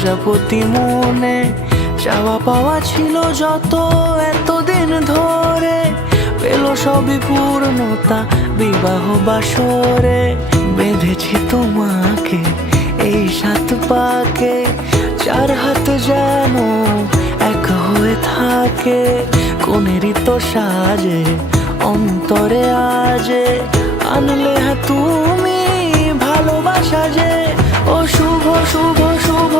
প্রজাপতি মনে চাওয়া পাওয়া ছিল যত এতদিন ধরে, পেল সবই পূর্ণতা বিবাহ বাসরে। বেঁধেছি তোমাকে এই 7 পাকে, 4 হাত যেন এক হয়ে থাকে। কোনেরই তো সাজে অন্তরে আজে আনলে তুমি ভালোবাসা যে। ও শুভ শুভ শুভ